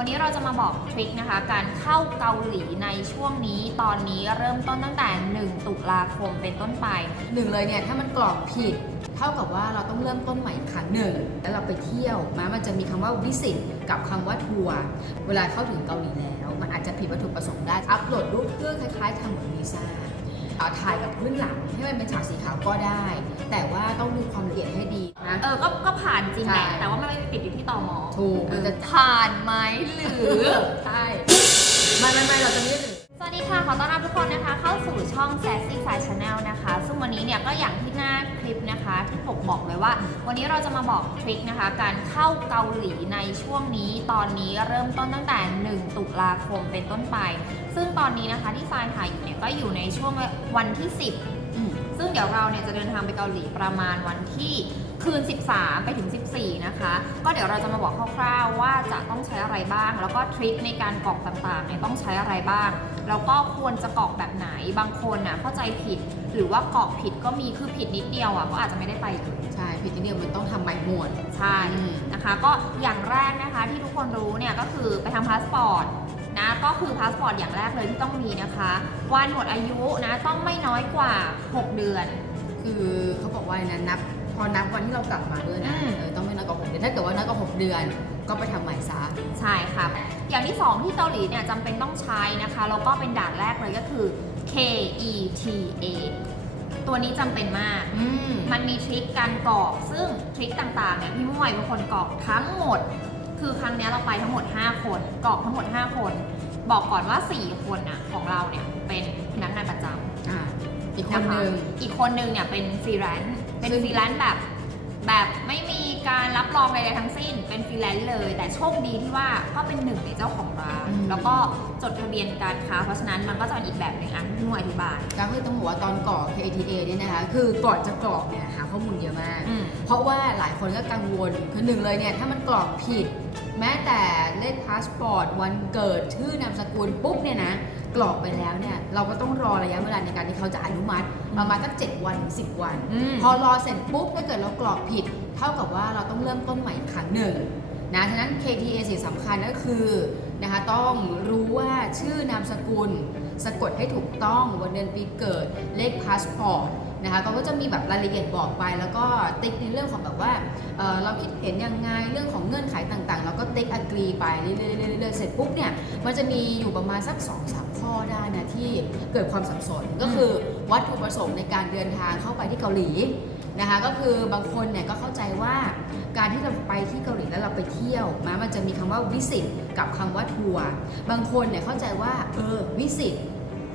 วันนี้เราจะมาบอกทริคนะคะ การเข้าเกาหลีในช่วงนี้ตอนนี้เริ่มต้นตั้งแต่ 1 ตุลาคมเป็นต้นไปหนึ่งเลยเนี่ยถ้ามันกรอกผิด เท่ากับว่าเราต้องเริ่มต้นใหม่ครั้งหนึ่งแล้วเราไปเที่ยวมามันจะมีคำว่าวิสิตกับคำว่าทัวร์เวลาเข้าถึงเกาหลีแล้ว มันอาจจะผิดวัตถุประสงค์ได้อัปโหลดรูปเพื่อคล้ายๆทำเหมือนวีซ่า ถ่ายกับพื้นหลังให้มันเป็นฉากสีขาวก็ได้ แต่ว่าต้องดูความละเอียดให้ดีนะ เออก็ก็ผ่านจริงแหละ ใช่ แต่ว่ามันไม่ได้ติดอยู่ที่ตมถูกเอมันอจะผ่านไหมหรือ ใช่ ไม่ไม่ไม่เราจะไม่ได้หรือส วัสดีค่ะ ขอต้อนรับทุกคนนะคะ เข้าสู่ช่อง Sassy Side Channel นะคะ ซึ่งวันนี้เนี่ยก็อย่างที่หน้าคลิปนะคะที่ปกบอกเลยว่า วันนี้เราจะมาบอกทริคนะคะ การเข้าเกาหลีในช่วงนี้ตอนนี้เริ่มต้นตั้งแต่ 1 ตุลาคมเป็นต้นไป ซึ่งตอนนี้นะคะที่ทรายถ่ายอยู่เนี่ยก็อยู่ในช่วงวันที่ 10 ซึ่งเดี๋ยวเราเนี่ยจะเดินทางไปเกาหลีประมาณวันที่ คืน 13 ไปถึง 14 นะคะ ก็เดี๋ยวเราจะมาบอกคร่าวๆว่าจะต้องใช้อะไรบ้าง แล้วก็ทริคในการกรอกต่างๆเนี่ยต้องใช้อะไรบ้าง แล้วก็ควรจะกรอกแบบไหน บางคนน่ะเข้าใจผิด หรือว่ากรอกผิดก็มี คือผิดนิดเดียวอะก็อาจจะไม่ได้ไปเลย ใช่ผิดนิดเดียวมันต้องทำใหม่หมด ใช่อืม นะคะ ก็อย่างแรกนะคะที่ทุกคนรู้เนี่ยก็คือไปทำพาสปอร์ตนะก็คือพาสปอร์ตอย่างแรกเลยที่ต้องมีนะคะ วันหมดอายุนะต้องไม่น้อยกว่า 6 เดือน คือเขาบอกว่านะนับพ อนับวันที่เรากลับมาด้วยนะอืม เออต้องไม่น้อยกว่าหกเดือนถ้าเกิดว่าน้อยกว่าหกเดือนก็ไปทำใหม่ซะ ใช่ค่ะ อย่างที่ 2 ที่เกาหลีเนี่ยจำเป็นต้องใช้นะคะ แล้วก็เป็นด่านแรกเลยก็คือ KETA ตัวนี้จำเป็นมาก อืม มันมีทริคการกรอก ซึ่งทริคต่างๆเนี่ยพี่มุ่ยเป็นคนกรอกทั้งหมด คือครั้งเนี้ยเราไปทั้งหมด 5 คนกรอกทั้งหมด 5 คน บอกก่อนว่า 4 คนน่ะของเราเนี่ยเป็นพนักงานประจำอ่าอีกคนหนึ่งะะอีกคนหนึ่งเนี่ยเป็นฟรีแลนซ์ เป็นซึ่งฟรีแลนซ์แบบ แบบไม่มีการรับรองใดๆทั้งสิ้น เป็นฟรีแลนซ์เลย แต่โชคดีที่ว่าก็เป็นหนึ่งในเจ้าของร้านแล้วก็จดทะเบียนการค้า เพราะฉะนั้นมันก็จะเป็นอีกแบบหนึ่งอะที่หน่วยอธิบาย ก็คือต้องบอกว่าตอนกรอก KTA เนี่ยนะคะ คือก่อนจะกรอกเนี่ยหาข้อมูลเยอะมาก อืม เพราะว่าหลายคนก็กังวลคือหนึ่งเลยเนี่ย ถ้ามันกรอกผิด แม้แต่เลขพาสปอร์ต วันเกิดชื่อนามสกุลปุ๊บเนี่ยนะก รอกไปแล้วเนี่ยเราก็ต้องรอระยะเวลาในการที่เขาจะอนุมัติประมาณสัก7วันถึง10วัน อืม พอรอเสร็จปุ๊บถ้าเกิดเรากรอกผิด เท่ากับว่าเราต้องเริ่มต้นใหม่อีกครั้งหนึ่งนะฉะนั้น KTA สิ่งสำคัญก็คือนะคะต้องรู้ว่าชื่อนามสกุล สะกดให้ถูกต้องวันเดือนปีเกิดเลขพาสปอร์ตนะคะเขาก็จะมีแบบรายละเอียดบอกไป แล้วก็ติ๊กในเรื่องของแบบว่าเอ่อเราคิดเห็นยังไงเรื่องของเงื่อนไขต่างๆ เราก็ติ๊กอกรีไปเรื่อยๆเรื่อยๆเสร็จปุ๊บเนี่ยมันจะมีอยู่ประมาณสัก2อสาม ข้อได้นะที่เกิดความสับสนก็คือวัตถุประสงค์ในการเดินทางเข้าไปที่เกาหลีนะคะก็คือบางคนเนี่ยก็เข้าใจว่าการที่เราไปที่เกาหลีแล้วเราไปเที่ยวมามันจะมีคำว่าวิสิตกับคำว่าทัวร์บางคนเนี่ยเข้าใจว่าเออวิสิต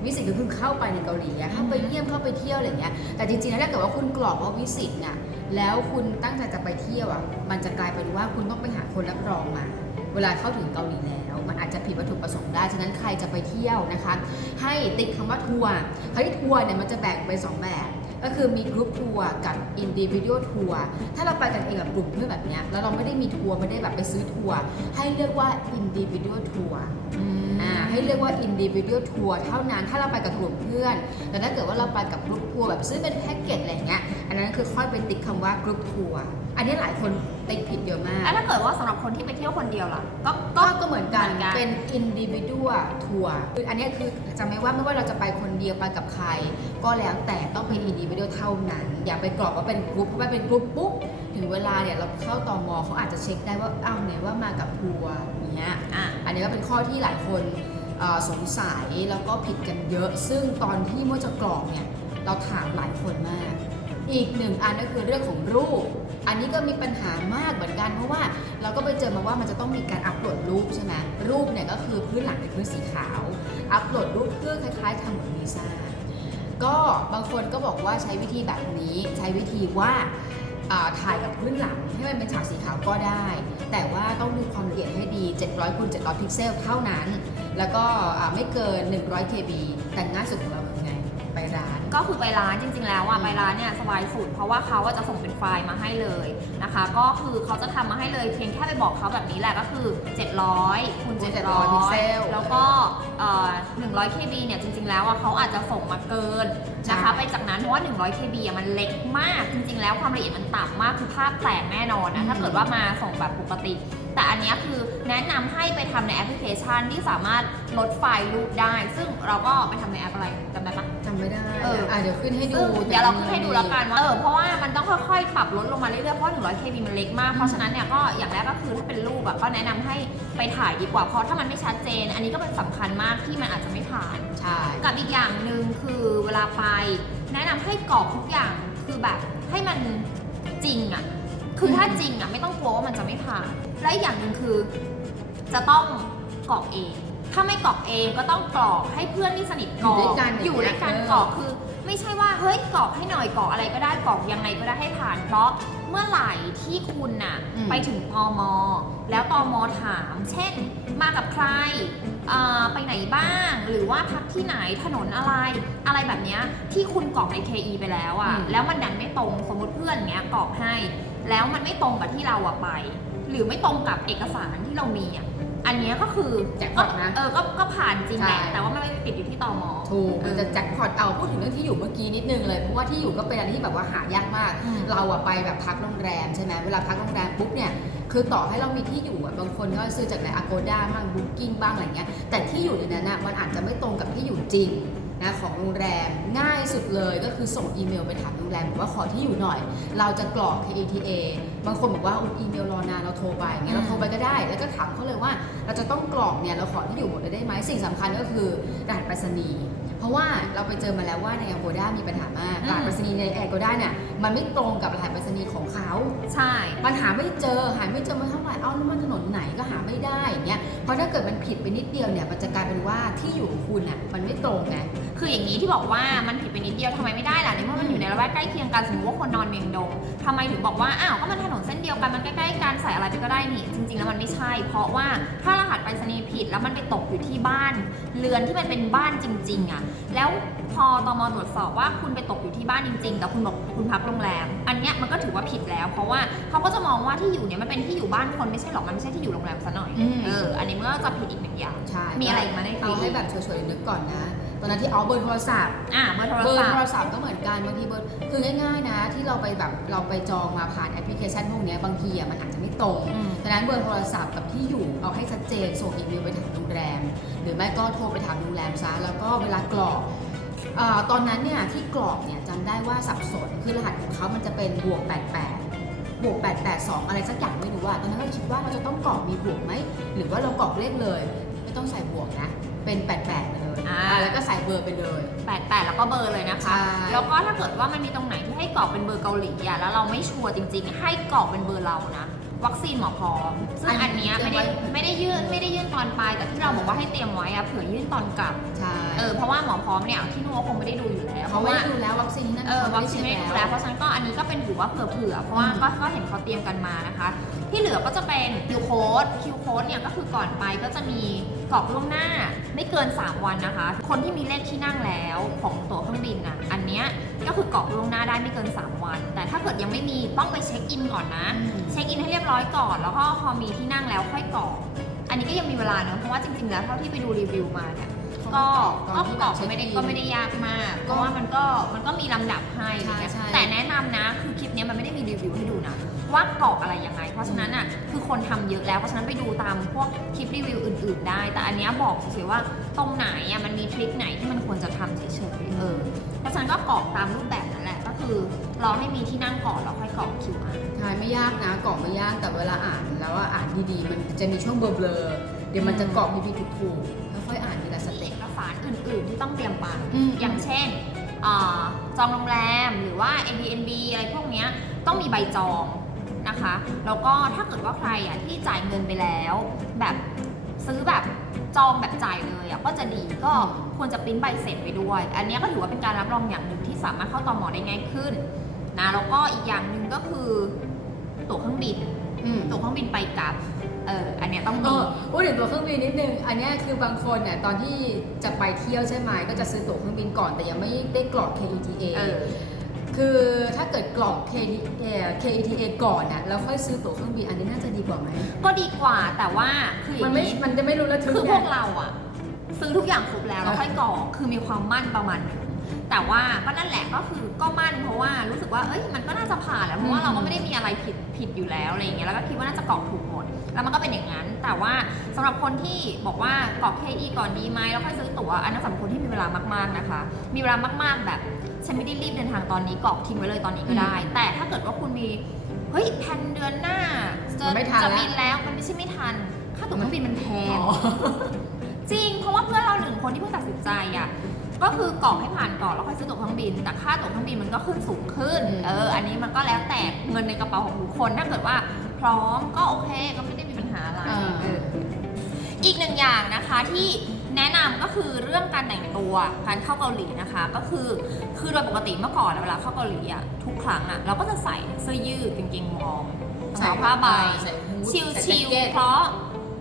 วิสิตก็คือเข้าไปในเกาหลีอะเข้าไปเยี่ยมเข้าไปเที่ยวอะไรเงี้ยแต่จริงๆแล้วถ้าเกิดว่าคุณกรอกว่าวิสิตน่ะแล้วคุณตั้งใจจะไปเที่ยวอะมันจะกลายเป็นว่าคุณต้องไปหาคนรับรองมา เวลาเข้าถึงเกาหลีแล้ว มันอาจจะผิดวัตถุประสงค์ได้ ฉะนั้นใครจะไปเที่ยวนะคะ ให้ติ๊กคำว่าทัวร์คราวที่ทัวร์เนี่ยมันจะแบ่งเป็นสองแบบก็คือมีกรุ๊ปทัวร์กับอินดิวิ u a l ทัวร์ถ้าเราไปกันเองกับกลุ่มเพื่อนแบบเนี้ยแล้วเราไม่ได้มีทัวร์ไม่ได้แบบไปซื้อทัวร์ให้เลือกว่าอินดิวิ u a l ทัวร์อ่าให้เรียกว่า individual tour เท่านั้นถ้าเราไปกับกลุ่มเพื่อน แต่ถ้าเกิดว่าเราไปกับกรุ๊ปทัวร์แบบซื้อเป็นแพ็กเกจอะไรอย่างเงี้ยอันนั้นคือค่อยไปติ๊กคำว่ากรุ๊ปทัวร์ อันนี้หลายคนติ๊กผิดเยอะมาก แล้วถ้าเกิดว่าสำหรับคนที่ไปเที่ยวคนเดียวล่ะ ก็ก็ก็เหมือนกัน เหมือนกัน เป็น individual tour คืออันเนี้ยคือจำไว้ว่าไม่ว่าเราจะไปคนเดียวไปกับใคร ก็แล้วแต่ต้องเป็น individual เท่านั้น อย่าไปกรอกว่าเป็นกรุ๊ปเพราะว่าเป็นกรุ๊ปปุ๊บถึงเวลาเนี่ยเราเข้าตอมอเขาอาจจะเช็คได้ว่าอ้าวไหนว่ามากับทัวร์อย่างเงี้ย อะ อันนี้ก็เป็นข้อที่หลายคนเอ่อสงสัยแล้วก็ผิดกันเยอะ ซึ่งตอนที่มั่วจะกรอกเนี่ยเราถามหลายคนมาก อีกหนึ่งอันก็คือเรื่องของรูป อันนี้ก็มีปัญหามากเหมือนกันเพราะว่าเราก็ไปเจอมาว่ามันจะต้องมีการอัปโหลดรูปใช่ไหมรูปเนี่ยก็คือพื้นหลังเป็นพื้นสีขาว อัปโหลดรูปเพื่อคล้าย ๆทำเหมือนวีซ่าก็บางคนก็บอกว่าใช้วิธีแบบนี้ใช้วิธีว่าถ่ายกับพื้นหลังให้มันเป็นฉากสีขาวก็ได้ แต่ว่าต้องดูความละเอียดให้ดี 700คูณ700 พิกเซลเท่านั้น แล้วก็ไม่เกิน 100 KB แต่ง่ายสุดของเราคือไง ไปร้าน ก็คือไปร้านจริง ๆ แล้วอะอืมไปร้านเนี่ยสบายสุดเพราะว่าเขาอะจะส่งเป็นไฟล์มาให้เลยนะคะ ก็คือเขาจะทำมาให้เลยเพียงแค่ไปบอกเขาแบบนี้แหละก็คือ 700คูณคูณ700 พิกเซล700แล้วก็เอ่อ100 KB เนี่ยจริง ๆ แล้วอะเขาอาจจะส่งมาเกินนะคะใช่ไปจากนั้นเพราะว่า 100 KB อะมันเล็กมากจริง ๆ แล้วความละเอียดมันต่ำมากคือภาพแตกแน่นอนนะถ้าเกิดว่ามาส่งแบบปกติ แต่อันเนี้ยคือแนะนำให้ไปทำในแอปพลิเคชันที่สามารถลดไฟล์รูปได้ ซึ่งเราก็ไปทำในแอปอะไรจำได้ปะจำไม่ได้เอออ่อะเดี๋ยวขึ้นให้ดูซึ่งเดี๋ยวเราขึ้นให้ดูแล้วกันว่าเออเพราะว่ามันต้องค่อยๆ ปรับลดลงมาเรื่อยๆเพราะ100 KB มันเล็กมาก เพราะฉะนั้นเนี่ยก็อย่างแรกก็คือถ้าเป็นรูปอะก็แนะนำให้ไปถ่ายดีกว่าเพราะถ้ามันไม่ชัดเจน อันนี้ก็เป็นสำคัญมากที่มันอาจจะไม่ผ่านใช่กับอีกอย่างหนึ่งคือเวลาไป แนะนำให้กรอกทุกอย่างคือแบบให้มันจริงอะคือถ้าจริงอะไม่ต้องกลัวว่ามันจะไม่ผ่าน และอีกอย่างหนึ่งคือ จะต้องกรอกเอง ถ้าไม่กรอกเองก็ต้องกรอกให้เพื่อนที่สนิทกรอกอยู่ด้วยกันอยู่ด้วยกันเออกรอกคือ ไม่ใช่ว่าเฮ้ยกรอกให้หน่อยกรอกอะไรก็ได้กรอกยังไงก็ได้ให้ผ่าน เพราะเมื่อไหร่ที่คุณน่ะอืม ไปถึงตมแล้วตมถาม เช่น มากับใครอ่าไปไหนบ้าง หรือว่าพักที่ไหนถนนอะไร อะไรแบบเนี้ยที่คุณกรอกใน KE ไปแล้วอะ่ะอืม แล้วมันดันไม่ตรงสมมติเพื่อนเงี้ยกรอกให้ แล้วมันไม่ตรงกับที่เราอะไป หรือไม่ตรงกับเอกสารที่เรามีอะอันเนี้ยก็คือแจ็คพอตนะเออก็ก็ผ่านจริงแหละใช่ แต่ว่ามันไม่ได้ติดอยู่ที่ตม ถูกเออมันจะแจ็คพอตเอาพูดถึงเรื่องที่อยู่เมื่อกี้นิดนึงเลย เพราะว่าที่อยู่ก็เป็นอะไรที่แบบว่าหายากมาก อืม เราอะไปแบบพักโรงแรมใช่ไหมเวลาพักโรงแรมปุ๊บเนี่ย คือต่อให้เรามีที่อยู่อะบางคนก็ซื้อจากใน Agoda บ้าง Booking บ้างอะไรเงี้ย แต่ที่อยู่ในนั้นอะมันอาจจะไม่ตรงกับที่อยู่จริง นะของโรงแรมง่ายสุดเลยก็คือส่งอีเมลไปถามโรงแรมบอกว่าขอที่อยู่หน่อย เราจะกรอก KATA บางคนบอกว่าอุ๊ยอีเมลรอนานเราโทรไปเงี้ยเราโทรไปก็ได้ แล้วก็ถามเขาเลยว่า เราจะต้องกรอกเนี่ยเราขอที่อยู่หมดเลยได้ไหมสิ่งสำคัญก็คือรหัสไปรษณีย์เพราะว่าเราไปเจอมาแล้วว่าใน Agoda มีปัญหามากอืมรหัสไปรษณีย์ใน Agoda เนี่ยมันไม่ตรงกับรหัสไปรษณีย์ของเขาใช่มันหาไม่เจอหาไม่เจอมาเท่าไหร่เอ้าแล้วมันถนนไหนก็หาไม่ได้อย่างเงี้ย เพราะถ้าเกิดมันผิดไปนิดเดียวเนี่ยมันจะกลายเป็นว่าที่อยู่ของคุณอะมันไม่ตรงไง คืออย่างนี้ที่บอกว่ามันผิดไปนิดเดียวทำไมไม่ได้ล่ะในเมื่อมันอยู่ในระแวกใกล้เคียงกันสมมติว่าคนนอนเมียงดงทำไมถึงบอกว่าอ้าวก็มันถนน เส้นเดียวกันมันใกล้ๆกันใส่อะไรไปก็ได้นี่ จริง ๆ แล้วมันไม่ใช่ เพราะว่าถ้ารหัสไปรษณีย์ผิดแล้วมันไปตกอยู่ที่บ้าน เรือนที่มันเป็นบ้านจริง ๆ อะ แล้วพอตมตรวจสอบว่าคุณไปตกอยู่ที่บ้านจริง ๆ แต่คุณบอกคุณพักโรงแรม อันเนี้ยมันก็ถือว่าผิดแล้ว เพราะว่าเขาก็จะมองว่าที่อยู่เนี่ยมันเป็นที่อยู่บ้านคนไม่ใช่หรอกมันไม่ใช่ที่อยู่โรงแรมซะหน่อยอืม เอออันนี้มันก็จะผิดอีกหนึ่งอย่าง ใช่มีอะไรอีกไหมในเอาให้แบบเฉยๆนึกก่อนนะ ตอนนั้นที่เอาเบอร์โทรศัพท์อ่าเบอร์โทรเบอร์ศัพโทท์รศัพท์ก็เหมือนกันบางทีเบอร์คือง่ายๆนะที่เราไปแบบเราไปจองมาผ่านแอปพลิเคชันพวกเนี้ยบางทีอะมันอาจจะไม่ตรงอืมฉะนั้นเบอร์โทรศัพท์กับที่อยู่เอาให้ชัดเจนส่งอีเมลไปถามโรงแรม หรือไม่ก็โทรไปถามโรงแรมซะแล้วก็เวลากรอกเอ่อตอนนั้นเนี่ยที่กรอกเนี่ยจำได้ว่าสับสนคือรหัสของเขามันจะเป็นบวก88บวก882 อะไรสักอย่างไม่รู้ว่าตอนนั้นก็คิดว่าเราจะต้องกรอกมีบวกไหมหรือว่าเรากรอกเลขเลย ไม่ต้องใส่บวกนะ เป็น 88ไปเลยอ่าอ่า แล้วก็ใส่เบอร์ไปเลย แปดแปดแล้วก็เบอร์เลยนะคะ ใช่ แล้วก็ถ้าเกิดว่ามันมีตรงไหนที่ให้กรอกเป็นเบอร์เกาหลีอะแล้วเราไม่ชัวร์จริง ๆ ให้กรอกเป็นเบอร์เรานะ วัคซีนหมอพร้อมซึ่งอันเนี้ยไม่ได้ไม่ได้ยื่นไม่ได้ยื่นตอนไปแต่ที่เราบอกว่าให้เตรียมไว้อะเผื่อยื่นตอนกลับ ใช่เออเพราะว่าหมอพร้อมเนี่ยที่นู่นเขาคงไม่ได้ดูอยู่แล้วเพเขาราะไม่ว่าได้ดูแล้ววัคซีนที่นั่นเออขาวัคซีนไม่ได้ดูแล้วเพราะฉะนั้นก็อันนี้ก็เป็นถือว่าเผื่อๆเพราะว่าก็ก็เห็นเขาเตรียมกันมานะคะ ที่เหลือก็จะเป็นคิวโค้ดคิวโค้ดเนี่ยก็คือก่อนไปก็จะมี กรอกล่วงหน้าไม่เกิน 3 วันนะคะ คนที่มีเลขที่นั่งแล้วของตั๋วเครื่องบินน่ะ อันเนี้ยก็คือกรอกล่วงหน้าได้ไม่เกิน 3 วัน แต่ถ้าเกิดยังไม่มีต้องไปเช็คอินก่อนนะอืมเช็คอินให้เรียบร้อยก่อน แล้วก็พอมีที่นั่งแล้วค่อยกรอก อันนี้ก็ยังมีเวลาเนอะเพราะว่าจริงๆ แล้วเท่าที่ไปดูรีวิวมาเนี่ย ก็ก็กรอกไม่ได้ก็ไม่ได้ยากมาก เพราะว่ามันก็มันก็มีลำดับให้อะไรเงี้ยใช่ใช่ แต่แนะนำนะ คือคลิปเนี้ยมันไม่ได้มีรีวิวให้ดูนะ ว่ากรอกอะไรยังไง เพราะฉะนั้นอะคือคนทำเยอะแล้ว เพราะฉะนั้นไปดูตามพวกคลิปรีวิวอื่น ๆ ได้ แต่อันเนี้ยบอกเฉยๆว่าตรงไหนอะมันมีทริคไหนที่มันควรจะทำเฉยๆเออเพราะฉะนั้นก็กรอกตามรูปแบบนั่นแหละ ก็คือรอให้มีที่นั่งก่อนแล้วค่อยกรอกคิวมาทายไม่ยากนะกรอกไม่ยากแต่เวลาอ่านแล้วว่าอ่านดีๆ มันจะมีช่วงเบลอๆเดี๋ยวมันจะกรอกผิดๆถูกๆค่อยๆอ่านทีละสเอเต็ปกสารอื่น ๆ ที่ต้องเตรียมไปอืมอย่างเช่นอาจองโรงแรมหรือว่า Airbnb อะไรพวกเนี้ยต้องมีใบจอง นะคะ แล้วก็ถ้าเกิดว่าใครอะที่จ่ายเงินไปแล้ว แบบซื้อแบบจองแบบจ่ายเลยอะก็จะดีก็ควรจะปริ้นใบเสร็จไปด้วย อันเนี้ยก็ถือว่าเป็นการรับรองอย่างหนึ่งที่สามารถเข้าตอมอได้ง่ายขึ้นนะแล้วก็อีกอย่างหนึ่งก็คือตั๋วเครื่องบินอืมตั๋วเครื่องบินไปกลับเอออันเนี้ยต้องเอมีอพูดถึงตั๋วเครื่องบินนิดนึง อันเนี้ยคือบางคนเนี่ยตอนที่จะไปเที่ยวใช่ไหมก็จะซื้อตั๋วเครื่องบินก่อนแต่ยังไม่ได้กรอก KETA เออ คือถ้าเกิดกรอก KETA KETA ก่อนน่ะแล้วค่อยซื้อตั๋วเครื่องบินอันนี้น่าจะดีกว่าไหมก็ดีกว่าแต่ว่าคืออมันย่างไม่นี้มันจะไม่รู้ระทึกคือพไงวกเราอะซื้อทุกอย่างครบแล้วแล้วเออค่อยกรอกคือมีความมั่นประมาณหนึงแต่ว่าก็นั่นแหละก็คือก็มั่นเพราะว่ารู้สึกว่าเอ้ยมันก็น่าจะผ่านแหล้วเพราะว่าเราก็ไม่ได้มีอะไรผิดผิดอยู่แล้วอะไรอย่างเงี้ยแล้วก็คิดว่าน่าจะกรอกถูกหมด แล้วมันก็เป็นอย่างนั้น แต่ว่าสำหรับคนที่บอกว่ากรอก KE ก่อนดีไหมแล้วค่อยซื้อตั๋วอันนั้นสำหรับคนที่มีเวลามากๆนะคะ มีเวลามากๆแบบ ฉันไม่ได้รีบเดินทางตอนนี้กรอกทิ้งไว้เลยตอนนี้ก็ได้ แต่ถ้าเกิดว่าคุณมีเฮ้ยแผนเดือนหน้าจะมันไม่ทันจะแล้ว บินแล้วมันไม่ใช่ไม่ทัน ค่าตั๋วเครื่องบินมันแพงอ๋อจริง เพราะว่าเพื่อนเราหนึ่งคนที่เพิ่งตัดสินใจอะ ก็คือกรอกให้ผ่านก่อนแล้วค่อยซื้อตั๋วเครื่องบิน แต่ค่าตั๋วเครื่องบินมันก็ขึ้นสูงขึ้น อืม เออ อันนี้มันก็แล้วแต่เงินในกระเป๋าของทุกคน ถ้าเกิดว่าพร้อมก็โอเค ก็ไม่ได้มีปัญหาอะไรอ่าเอออีกหนึ่งอย่างนะคะที่ แนะนำก็คือเรื่องการแต่งตัวการเข้าเกาหลีนะคะ ก็คือคือโดยปกติเมื่อก่อนเวลาเข้าเกาหลีอะทุกครั้งอะเราก็จะใส่เสื้อยืดกางเกงวอร์มใส่ผ้าใบใส่ฮู้ดชิลใส่ชิลแจ็คเก็ตเพราะ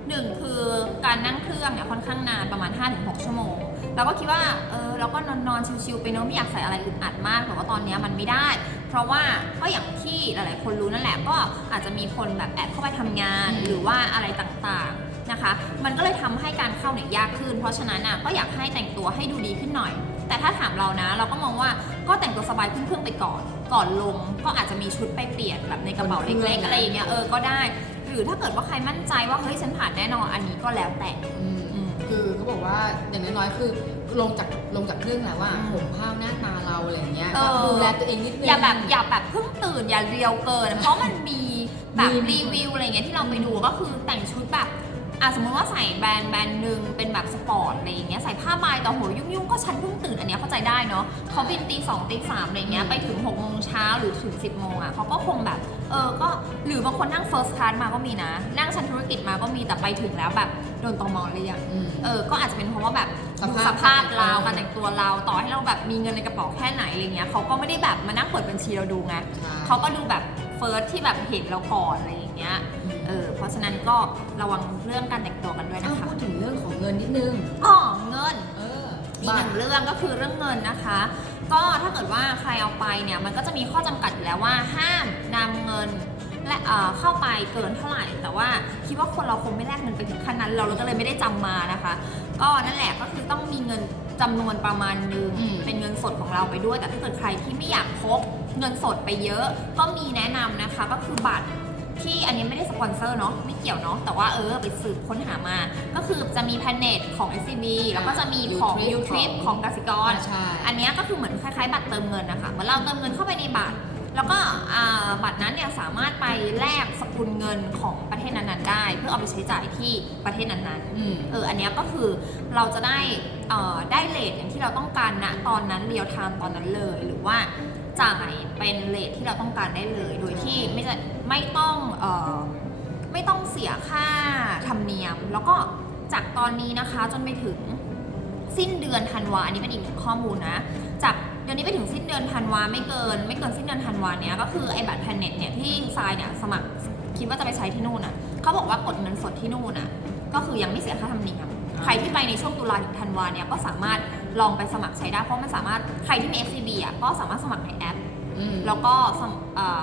หนึ่งคือการนั่งเครื่องเนี่ยค่อนข้างนานประมาณ 5-6 ชั่วโมงเราก็คิดว่าเออเราก็นอนนอนๆชิลๆไปเนอะไม่อยากใส่อะไรอึดอัดมากแต่ว่าตอนเนี้ยมันไม่ได้ เพราะว่าก็อย่างที่หลายๆคนรู้นั่นแหละก็อาจจะมีคนแบบแอบเข้าไปทำงานอืมหรือว่าอะไรต่างๆ นะคะ มันก็เลยทำให้การเข้าเนี่ยยากขึ้น เพราะฉะนั้นอะก็อยากให้แต่งตัวให้ดูดีขึ้นหน่อย แต่ถ้าถามเรานะ เราก็มองว่าก็แต่งตัวสบายขึ้นเครื่องไปก่อน ก่อนลงก็อาจจะมีชุดไปเปลี่ยนแบบในกระเป๋าเล็กๆอะไรอย่างเงี้ยเออก็ได้ หรือถ้าเกิดว่าใครมั่นใจว่าเฮ้ยฉันผ่านแน่นอนอันนี้ก็แล้วแต่อืมอืมคือเขาบอกว่าอย่างน้อยๆคือลงจากลงจากเครื่องแล้วว่าอืมผมภาพหน้าตาเราอะไรอย่างเงี้ยเออดูแลตัวเองนิดนึงอย่าแบบอย่าแบบเพิ่งตื่นอย่าเรียวเกิน เพราะมันมีแบบมีรีวิวอะไรเงี้ยที่เราไปดูก็คือแต่งชุดแบบ อะสมมติว่าใส่แบรนด์แบรนด์หนึ่งเป็นแบบสปอร์ตอะไรอย่างเงี้ยใส่ผ้าใบแต่โหยุ่งๆก็ฉันเพิ่งตื่นอันเนี้ยเข้าใจได้เนาะเขาบินตีสองตีสามอะไรเงี้ยอืมไปถึง6กโมงเช้าหรือถึง10บโมงอะเขาก็คงแบบเออก็หรือบางคนนั่ง first class มาก็มีนะ นั่งชั้นธุรกิจมาก็มีแต่ไปถึงแล้วแบบโดนตมเรียกอืม เออก็อาจจะเป็นเพราะว่าแบบสดูภาพ สภาพเราเออการแต่งตัวเราต่อให้เราแบบมีเงินในกระเป๋าแค่ไหนอะไรเงี้ยเขาก็ไม่ได้แบบมานั่งเปิดบัญชีเราดูไงใช่เขาก็ดูแบบเฟิร์สที่แบบเห็นเราก่อนอะไรอย่างเงี้ย เออ เพราะฉะนั้นก็ระวังเรื่องการแต่งตัวกันด้วยอ้านะวคะ พูดถึงเรื่องของเงินนิดนึง อ๋อเงิน เอออีกหนึ่งเรื่องก็คือเรื่องเงินนะคะ ก็ถ้าเกิดว่าใครเอาไปเนี่ยมันก็จะมีข้อจำกัดอยู่แล้วว่าห้ามนำเงินและเอ่อเข้าไปเกินเท่าไหร่ แต่ว่าคิดว่าคนเราคงไม่แลกเงินไปถึงขั้นนั้นเราก็เลยไม่ได้จำมานะคะ ก็นั่นแหละก็คือต้องมีเงินจำนวนประมาณหนึ่งอืม เป็นเงินสดของเราไปด้วย แต่ถ้าเกิดใครที่ไม่อยากพกเงินสดไปเยอะ ก็มีแนะนำนะคะ ก็คือบัตรที่อันนี้ไม่ได้สปอนเซอร์เนาะไม่เกี่ยวเนาะแต่ว่าเออไปสืบค้นหามา ก็คือจะมีแพนเน็ตของ SCB แล้วก็จะมีของ U-Trip u t r i p ของของกสิกรใช่ อันเนี้ยก็คือเหมือนคล้ายๆ บัตรเติมเงินนะคะ เหมือนเราเติมเงินเข้าไปในบัตร แล้วก็อ่าบัตรนั้นเนี่ยสามารถไปแลกสกุลเงินของประเทศนั้นๆได้ เพื่อเอาไปใช้จ่ายที่ประเทศนั้นๆอืมเอออันเนี้ยก็คือเราจะได้เอ่อได้เลทอย่างที่เราต้องการณตอนนั้นเรียลไทม์ตอนนั้นเลยหรือว่าจ่ายเป็นเลทที่เราต้องการได้เลยโดยที่ไม่จะไม่ต้องเอ่อไม่ต้องเสียค่าธรรมเนียม แล้วก็จากตอนนี้นะคะจนไปถึงสิ้นเดือนธันวาอันนี้เป็นอีกหนึ่งข้อมูลนะจาก เดือนนี้ไปถึงสิ้นเดือนธันวาไม่เกิน ไม่เกินสิ้นเดือนธันวาเนี้ยก็คือไอ้บัตรแพนเน็ตเนี่ยที่ทรายเนี่ยสมัครคิดว่าจะไปใช้ที่นู่นอะเขาบอกว่ากดเงินสดที่นู่นอะก็คือยังไม่เสียค่าธรรมเนียมใครที่ไปในช่วงตุลาถึงธันวาเนี่ยก็สามารถลองไปสมัครใช้ได้เพราะมันสามารถใครที่มี XCB อะก็สามารถสมัครในแอปอืมแล้วก็สมเอ่อ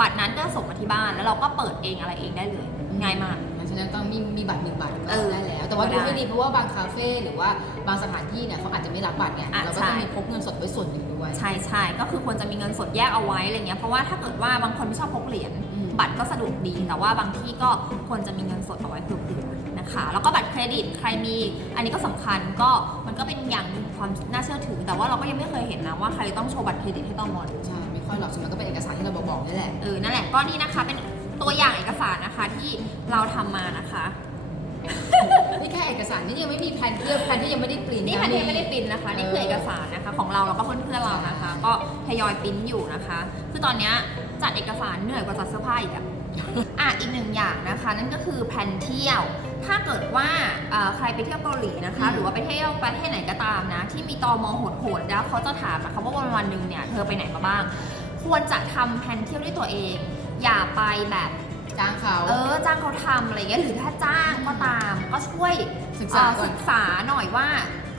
บัตรนั้นก็ส่งมาที่บ้านแล้วเราก็เปิดเองอะไรเองได้เลยง่ายมากฉะ นั้นต้องมีมีบัตรหนึ่งบัตรก็เออได้แล้ว แต่ว่าก็ดูได้ให้ดีเพราะว่าบางคาเฟ่หรือว่าบางสถานที่เนี่ยเขาอาจจะไม่รับบัตรไงอะเราก็ใช่ต้องมีพกเงินสดไว้ส่วนหนึ่งด้วยใช่ใช่ก็คือควรจะมีเงินสดแยกเอาไว้อะไรเงี้ยเพราะว่าถ้าเกิดว่าบางคนไม่ชอบพกเหรียญอืมบัตรก็สะดวกดีแต่ว่าบางที่ก็ควรจะมีเงินสดเอาไว้เผื่อๆนะคะแล้วก็บัตรเครดิตใครมีอันนี้ก็สำคัญก็มันก็เป็นอย่างหนึ่งความน่าเชื่อถือ แต่ว่าเราก็ยังไม่เคยเห็นนะว่าใครต้องโชว์บัตรเครดิตให้ตมใช่ไม่ค่อยหรอกส่วนมันก็เป็นเอกสารที่เราบอกๆนี่แหละเออนั่นแหละก็นี่นะคะเป็น ตัวอย่างเอกสารนะคะที่เราทำมานะคะ นี่แค่เอกสารนี่ยังไม่มีแผนเรื่องแผนที่ยังไม่ได้ปริ้นนี่ะพันเทไม่ได้ปริ้นนะคะ นี่คือเออเอกสารนะคะ ของเราแล้วก็เพื่อนๆเรานะคะ ก็ทยอยปริ้นอยู่นะคะ คือตอนเนี้ยจัดเอกสารเหนื่อยกว่าจัดเสื้อผ้าอีกอะอะอีกหนึ่งอย่างนะคะ นั่นก็คือแผนเที่ยว ถ้าเกิดว่าเอ่อใครไปเที่ยวเกาหลีนะคะอืมหรือว่าไปเที่ยวประเทศไหนก็ตามนะ ที่มีตอมโหดๆแล้วเขาจะถามนะคะว่าวันวันๆหนึ่งเนี่ยเธอไปไหนมาบ้าง ควรจะทำแผนเที่ยวด้วยตัวเอง อย่าไปแบบจ้างเขา เออจ้างเขาทำอะไรเงี้ยหรือถ้าจ้างก็ตามก็ช่วยศึกษาเอ่อก่อนศึกษาหน่อยว่า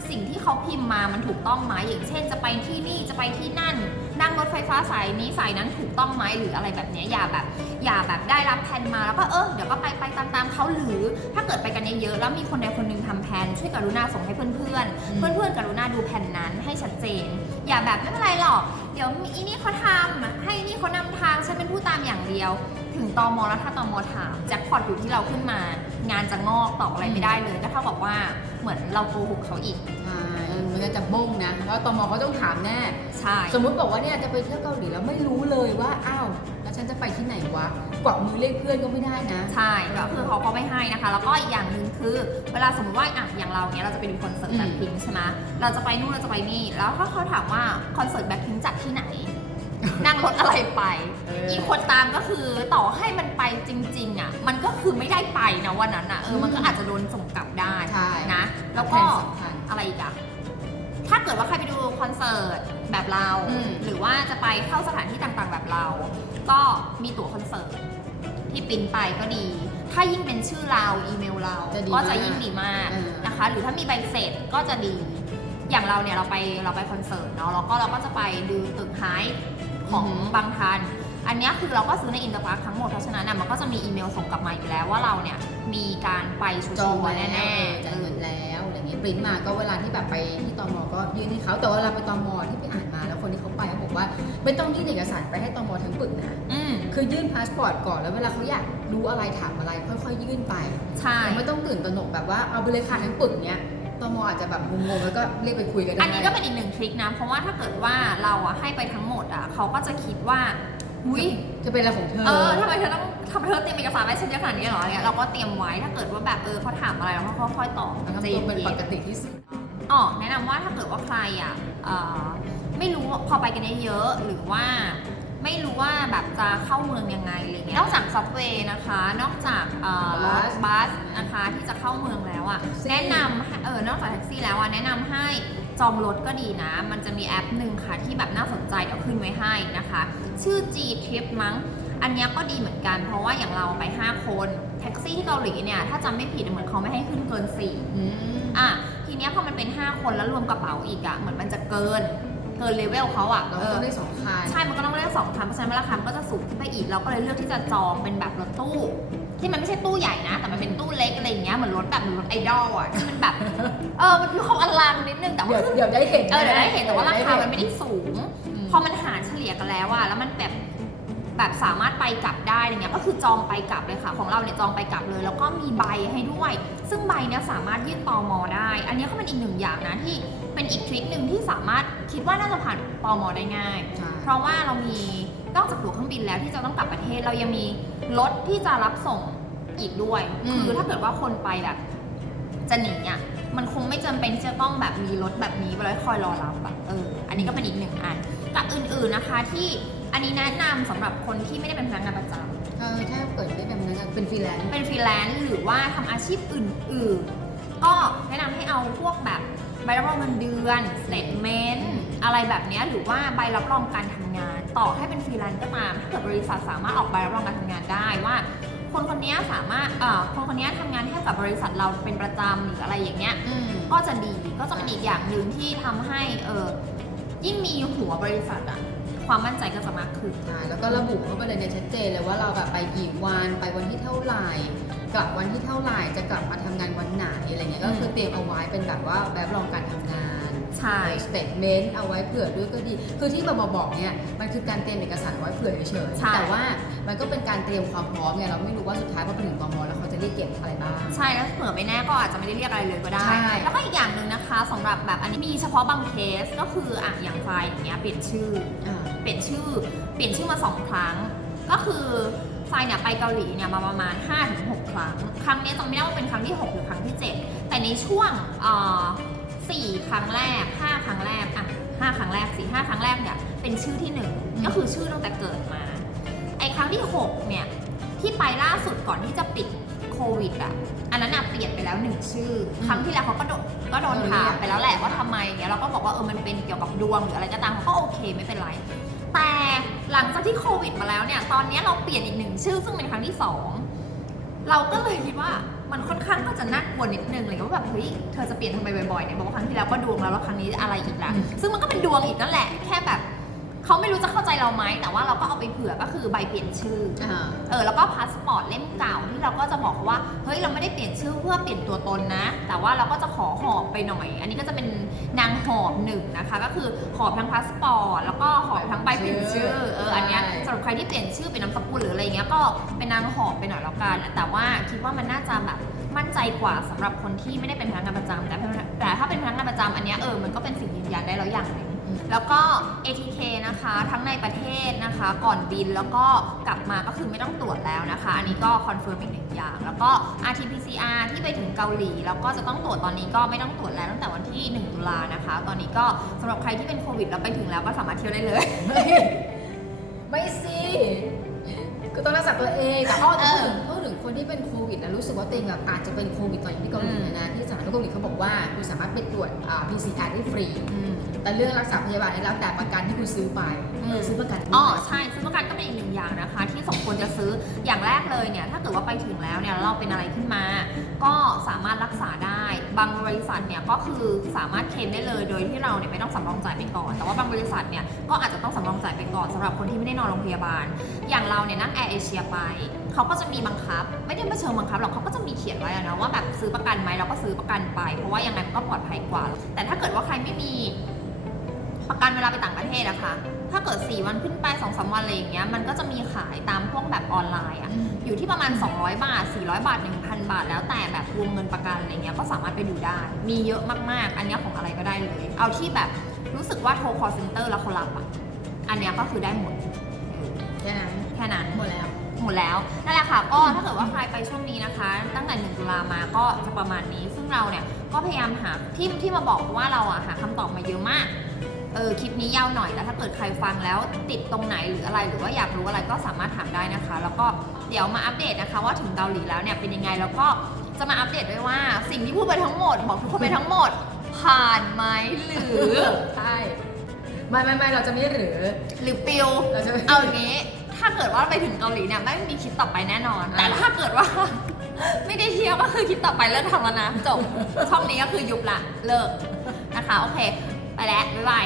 สิ่งที่เขาพิมพ์มามันถูกต้องไหมอย่างเช่น จะไปที่นี่จะไปที่นั่น นั่งรถไฟฟ้าสายนี้สายนั้นถูกต้องไหมหรืออะไรแบบเนี้ยอย่าแบบ อย่าแบบได้รับแผนมาแล้วก็เออเดี๋ยวก็ไปไปตามๆเขาหรือถ้าเกิดไปกันเยอะๆแล้วมีคนใดคนหนึ่งทำแผนช่วยช่วยกรุณาส่งให้เพื่อนอืๆมเพื่อนๆกรุณาดูแผ่นนั้นให้ชัดเจน อย่าแบบไม่เป็นไรหรอก เดี๋ยวอีนี่เขาทำให้นี่เขานำทางฉันเป็นผู้ตามอย่างเดียว ถึงตอมแล้วถ้าตอมถามแจ็คพอตอยู่ที่เราขึ้นมา งานจะงอกตอบอะไรไม่ได้เลยก็เท่ากับว่าเหมือนเราโกหกเขาอีกใช่มันก็จะบ้งนะ แล้วตมเขาต้องถามแน่ ใช่ สมมุติบอกว่าเนี่ยจะไปเที่ยวเกาหลีแล้วไม่รู้เลยว่า อ้าวแล้ว ฉันจะไปที่ไหนวะกวักมือเรียกเพื่อนก็ไม่ได้นะ ใช่ก็คือเขาก็ไม่ให้นะคะ แล้วก็อีกอย่างหนึ่งคือ เวลาสมมติว่าอะอย่างเราเนี้ยเราจะไปดูคอนเสิร์ตอืม แบ็คพิงใช่ไหมเราจะไปนู่นเราจะไปนี่ แล้วถ้าเขาถามว่าคอนเสิร์ตแบ็คพิงจัดที่ไหน นั่งรถอะไรไป เอออีกคนตามก็คือต่อให้มันไปจริง ๆ อะ มันก็คือไม่ได้ไปนะวันนั้นอะเออมันก็อาจจะโดนส่งกลับได้ใช่ นะ แล้วแผก็นสำคัญ อะไรอีกอะถ้าเกิดว่าใครไปดูคอนเสิร์ตแบบเรา อืมหรือว่าจะไปเข้าสถานที่ต่างๆแบบเรา ก็มีตั๋วคอนเสิร์ตที่ปริ้นไปก็ดี ถ้ายิ่งเป็นชื่อเราอีเมลเราจะดีก็จะมากยิ่งดีมากเออ นะคะ หรือถ้ามีใบเสร็จก็จะดี อย่างเราเนี่ยเราไปเราไปคอนเสิร์ตเนาะแล้วก็เราก็จะไปดูตึกไฮของอือหือบางทัน อันเนี้ยคือเราก็ซื้อในอินเตอร์พาร์คทั้งหมดเพราะฉะนั้นน่ะมันก็จะมีอีเมลส่งกลับมาอยู่แล้วว่าเราเนี่ยมีการไปชัวจองร์ไว้ๆแน่แน่ๆๆจ่ายเงินแล้วอะไรเงี้ยปริ้นมาก็เวลาที่แบบไปที่ตมก็ยื่นให้เขาแต่ว่าเวลาไปตมที่ไปอ่านมาแล้วคนที่เขาไปเขาบอกว่า ไม่ต้องยื่นเอกสารไปให้ตมทั้งปึกนะ อืม คือยื่นพาสปอร์ตก่อนแล้วเวลาเขาอยากรู้อะไรถามอะไรค่อยๆยื่นไปใช่ไม่ต้องตื่นตระหนกแบบว่าเอาไปเลยค่ะทั้งปึกเนี้ยตมอาจจะแบบงงๆแล้วก็เรียกไปคุยกันได้อันนี้ก็เป็นอีกหนึ่งทริคนะ เพราะว่าถ้าเกิดว่าเราอะให้ไปทั้งหมดอะเขาก็จะคิดว่าอุ้ย จะเป็นอะไรของเธอ เออทำไมเธอต้องทำไมเธอเตรียมเอกสารไว้ฉันเยอะขนาดนี้เหรอเนี่ยเราก็เตรียมไว้ถ้าเกิดว่าแบบเออเขาถามอะไรเราก็ค่อยๆตอบทำใจตัวเป็นเย็ปนกติที่สุด ๆอ๋อแนะนำว่าถ้าเกิดว่าใครอะเอ่อ ไม่รู้พอไปกันเยอะๆหรือว่าไม่รู้ว่าแบบจะเข้าเมืองยังไงอะไรเงี้ยนอกจากซับเวย์นะคะ นอกจากเอ่อรถบัสนะคะที่จะเข้าเมืองแล้วอะแท็กซี่แนะนำให้เออนอกจากแท็กซี่แล้วอะแนะนำให้จองรถก็ดีนะ มันจะมีแอปหนึ่งค่ะที่แบบน่าสนใจเดี๋ยวขึ้นไว้ให้นะคะ ชื่อ G Trip มั้ง อันเนี้ยก็ดีเหมือนกันเพราะว่าอย่างเราไป 5 คนแท็กซี่ที่เกาหลีเนี่ยถ้าจำไม่ผิดเหมือนเขาไม่ให้ขึ้นเกิน4อืมอะทีเนี้ยพอมันเป็น 5 คนแล้วรวมกระเป๋าอีกอะเหมือนมันจะเกิน เกินเลเวลเขาอะเราเอต้อองได้สองคันใช่ มันก็ต้องได้สองคันเพราะฉะนั้นราคามันก็จะสูงขึ้นไปอีก เราก็เลยเลือกที่จะจองเป็นแบบรถตู้ ที่มันไม่ใช่ตู้ใหญ่นะ แต่มันเป็นตู้เล็กอะไรอย่างเงี้ย เหมือนรถแบบเหมือนรถไอดอลอะที่มันแบบ เออ มันมีความอลังนิดนึง แต่ว่าเดี๋ยวเดี๋ยวได้เห็น เออ เดี๋ยวได้เห็น แต่ว่าราคามันไม่ได้สูงอืมพอมันหารเฉลี่ยกันแล้วอะแล้วมันแบบแบบสามารถไปกลับได้อะไรเงี้ยก็คือจองไปกลับเลยค่ะ ของเราเนี่ยจองไปกลับเลย แล้วก็มีใบให้ด้วย ซึ่งใบเนี่ยสามารถยื่นตอมอได้ อันนี้ก็เป็นอีกหนึ่งอย่างนะที่ เป็นอีกทริคหนึ่งที่สามารถคิดว่าน่าจะผ่านตอมอได้ง่าย ใช่ เพราะว่าเรามีนอกจากตั๋วเครื่องบินแล้วที่จะต้องกลับประเทศเรายังมีรถที่จะรับส่งอีกด้วย อืม คือถ้าเกิดว่าคนไปแบบจะหนีอะมันคงไม่จำเป็นที่จะต้องแบบมีรถแบบนี้ไว้คอยรอรับอะเออ อันนี้ก็เป็นอีกหนึ่งอันกับอื่นๆนะคะ ที่อันนี้แนะนำสำหรับคนที่ไม่ได้เป็นพนักงานประจำ เออถ้าเปิดได้แบบนั้นอะเป็นฟรีแลนซ์ เป็นฟรีแลนซ์หรือว่าทำอาชีพอื่น ๆ ก็แนะนำให้เอาพวกแบบ ใบรับรองเงินเดือนสเตทเมนต์อะไรแบบเนี้ยหรือว่าใบรับรองการทำงาน ต่อให้เป็นฟรีแลนซ์ก็ตาม ถ้าเกิดบริษัทสามารถออกใบรับรองการทำงานได้ว่า คนคนนี้สามารถเอ่อคนคนนี้ทำงานให้กับบริษัทเราเป็นประจำหรืออะไรอย่างเงี้ยอืมก็จะดีก็จะเป็นอีกอย่างหนึ่งที่ทำให้เออยิ่งมีหัวบริษัทอะความมั่นใจก็จะมากขึ้นใช่แล้วก็ระบุเข้าไปเลยในชัดเจนเลยว่าเราแบบไปกี่วันไปวันที่เท่าไหร่ กลับวันที่เท่าไหร่จะกลับมาทำงานวันไหนอะไรเงี้ยก็คือเตรียมเอาไว้เป็นแบบว่าแบบรองการทำงาน ใช่สเตทเมนต์เอาไว้เผื่อด้วยก็ดี คือที่เรามาบอกเนี่ยมันคือการเตรียมเอกสารไว้เผื่อเฉยใช่ ๆแต่ว่ามันก็เป็นการเตรียมความพร้อมไงเราไม่รู้ว่าสุดท้ายพอไปถึงตมแล้วเขาจะเรียกเก็บอะไรบ้าง ใช่แล้วเผื่อไม่แน่ก็อาจจะไม่ได้เรียกอะไรเลยก็ได้ ใช่ แล้วก็อีกอย่างหนึ่งนะคะสำหรับแบบอันนี้มีเฉพาะบางเคสก็คืออะอย่างไฟล์อย่างเงี้ยเปลี่ยนชื่อ อ่า เปลี่ยนชื่อ เปลี่ยนชื่อมาสองครั้ง ก็คือ ไฟล์เนี่ยไปเกาหลีเนี่ยมาประมาณ 5-6 ครั้ง ครั้งเนี้ยจำไม่ได้ว่าเป็นครั้งที่ 6 หรือครั้งที่ 7 แต่ในช่วงเอ่อสี่ครั้งแรก 5 ครั้งแรกอะห้าครั้งแรกสี่ห้าครั้งแรกเนี่ยเป็นชื่อที่หนึ่งอืมก็คือชื่อตั้งแต่เกิดมา ไอ้ครั้งที่ 6 เนี่ย ที่ไปล่าสุดก่อนที่จะปิดโควิดอะอันนั้นน่ะเปลี่ยนไปแล้วหนึ่งชื่อ ครั้งที่แล้วเขาก็โดนก็โดนถามไปแล้วแหละว่าทำไมอย่างเงี้ยเราก็บอกว่าเออมันเป็นเกี่ยวกับดวงหรืออะไรก็ตามเขาก็โอเคไม่เป็นไร แต่หลังจากที่โควิดมาแล้วเนี่ย ตอนนี้เราเปลี่ยนอีกหนึ่งชื่อซึ่งเป็นครั้งที่สองเราก็เลยคิดว่ามันค่อนข้างก็จะน่ากลัวนิดนึงเลยว่าแบบเฮ้ยเธอจะเปลี่ยนทำไมบ่อยๆเนี่ยบอกว่าครั้งที่แล้วก็ดวงแล้วแล้วครั้งนี้อะไรอีกล่ะซึ่งมันก็เป็นดวงอีกนั่นแหละแค่แบบ เขาไม่รู้จะเข้าใจเราไหมแต่ว่าเราก็เอาไปเผื่อก็คือใบเปลี่ยนชื่ออ่าเออแล้วก็พาสปอร์ตเล่มเก่าที่เราก็จะบอกเขาว่าเฮ้ยเราไม่ได้เปลี่ยนชื่อเพื่อเปลี่ยนตัวตนนะ แต่ว่าเราก็จะขอหอบไปหน่อย อันนี้ก็จะเป็นนางหอบหนึ่งนะคะ ก็คือหอบทั้งพาสปอร์ตแล้วก็หอบทั้งใบเปลี่ยนชื่อเอออันเนี้ยสำหรับใครที่เปลี่ยนชื่อเป็นนามสกุลหรืออะไรเงี้ยก็เป็นนางหอบไปหน่อยแล้วกันแต่ว่าคิดว่ามันน่าจะแบบมั่นใจกว่าสำหรับคนที่ไม่ได้เป็นพนักงานประจำแต่แต่ถ้าเป็นพนักงานประจำอันเนี้ยเออมันก็เป็นสิ่งยืนยันได้แล้วอย่างหนึ่ง แล้วก็ ATK นะคะทั้งในประเทศนะคะ ก่อนบินแล้วก็กลับมาก็คือไม่ต้องตรวจแล้วนะคะ อันนี้ก็คอนเฟิร์มอีกหนึ่งอย่าง แล้วก็ RT-PCR ที่ไปถึงเกาหลี แล้วก็จะต้องตรวจตอนนี้ก็ไม่ต้องตรวจแล้วตั้งแต่วันที่ 1 ตุลานะคะ ตอนนี้ก็สำหรับใครที่เป็นโควิดแล้วไปถึงแล้วก็สามารถเที่ยวได้เลย ไม่ไม่สิก็ต้องรักษาตัวเองแต่อ้อเอพูดอถึงพูดถึง คนที่เป็นโควิดแล้วรู้สึกว่าตัวเองแบบอาจจะเป็นโควิดตอนอยู่ที่เกาหลีอืมนะที่สถานทูตเกาหลีเขาบอกว่าคุณสามารถไปตรวจอ่า PCR ได้ฟรีอืมแต่เรื่องรักษาพยาบาลนี่แล้วแต่ประกันที่คุณซื้อไปอืม ซื้อประกันอ๋อด้วยใช่ซื้อประกันก็เป็นอีกหนึ่งอย่างนะคะ ที่สมควรจะซื้ออย่างแรกเลยเนี่ยถ้าเกิดว่าไปถึงแล้วเนี่ยเราเป็นอะไรขึ้นมา ก็สามารถรักษาได้ บางบริษัทเนี่ยก็คือสามารถเคลมได้เลยโดยที่เราเนี่ยไม่ต้องสำรองจ่ายไปก่อน แต่ว่าบางบริษัทเนี่ยก็อาจจะต้องสำรองจ่ายไปก่อนสำหรับคนที่ไม่ได้นอนโรงพยาบาล อย่างเราเนี่ยนั่งแอร์เอเชียไป เขาก็จะมีบังคับ ไม่ได้มาเชิงบังคับหรอกเขาก็จะมีเขียนไว้อะนะว่าแบบซื้อประกันไหมเราก็ซื้อประกันไป เพราะว่ายังไงมันก็ปลอดภัยกว่า แต่ถ้าเกิดว่าใครไม่มีประกันเวลาไปต่างประเทศอะค่ะถ้าเกิด 4 วันขึ้นไป2อสวันอะไรอย่างเงี้ยมันก็จะมีขายตามพวกแบบออนไลน์อะอืมอยู่ที่ประมาณ 200 บาท 400 บาท 1,000 บาท แล้วแต่แบบวงเงินประกันอะไรเงี้ยก็สามารถไปดูได้ มีเยอะมากๆ อันเนี้ยของอะไรก็ได้เลย เอาที่แบบรู้สึกว่าโทร call center แล้วเขารับอะอันเนี้ยก็คือได้หมดแค่นั้นแค่นั้นหมดแล้ว หมดแล้วนั่นแหละค่ะก็ถ้าเกิดว่าใครไปช่วงนี้นะคะ ตั้งแต่1ตุลามาก็จะประมาณนี้ ซึ่งเราเนี่ยก็พยายามหาที่ที่มาบอกว่าเราอะหาคำตอบมาเยอะมากเออคลิปนี้ยาวหน่อยแต่ถ้าเกิดใครฟังแล้วติดตรงไหนหรืออะไรหรือว่าอยากรู้อะไรก็สามารถถามได้นะคะ แล้วก็เดี๋ยวมาอัปเดตนะคะ ว่าถึงเกาหลีแล้วเนี่ยเป็นยังไงแล้วก็จะมาอัปเดตด้วยว่าสิ่งที่พูดไปทั้งหมด บอกทุกคนไปทั้งหมด ผ่านไหมหรือ ใช่ ไม่ไม่ไม่เราจะไม่หรือ หรือปิว เราจะไม่ เอาอย่างนี้ ถ้าเกิดว่าไปถึงเกาหลีเนี่ยไม่มีคลิปต่อไปแน่นอน แต่ถ้าเกิดว่า ไม่ได้เที่ยวก็คือคลิปต่อไปเลิกทำแล้วนะจบ ช่องนี้ก็คือยุบละเลิกนะคะ โอเค ไปแล้ว บ๊ายบาย